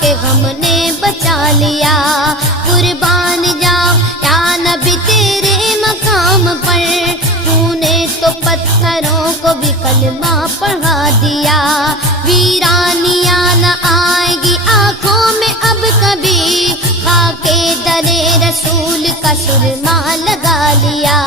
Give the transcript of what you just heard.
کے غم نے بچا لیا۔ قربان جاؤ یا نبی تیرے مقام پر، تو نے تو پتھروں کو بھی کلمہ پڑھا دیا۔ ویرانیاں نہ آئے گی آنکھوں میں اب کبھی، خاک در رسول کا سرما لگا لیا۔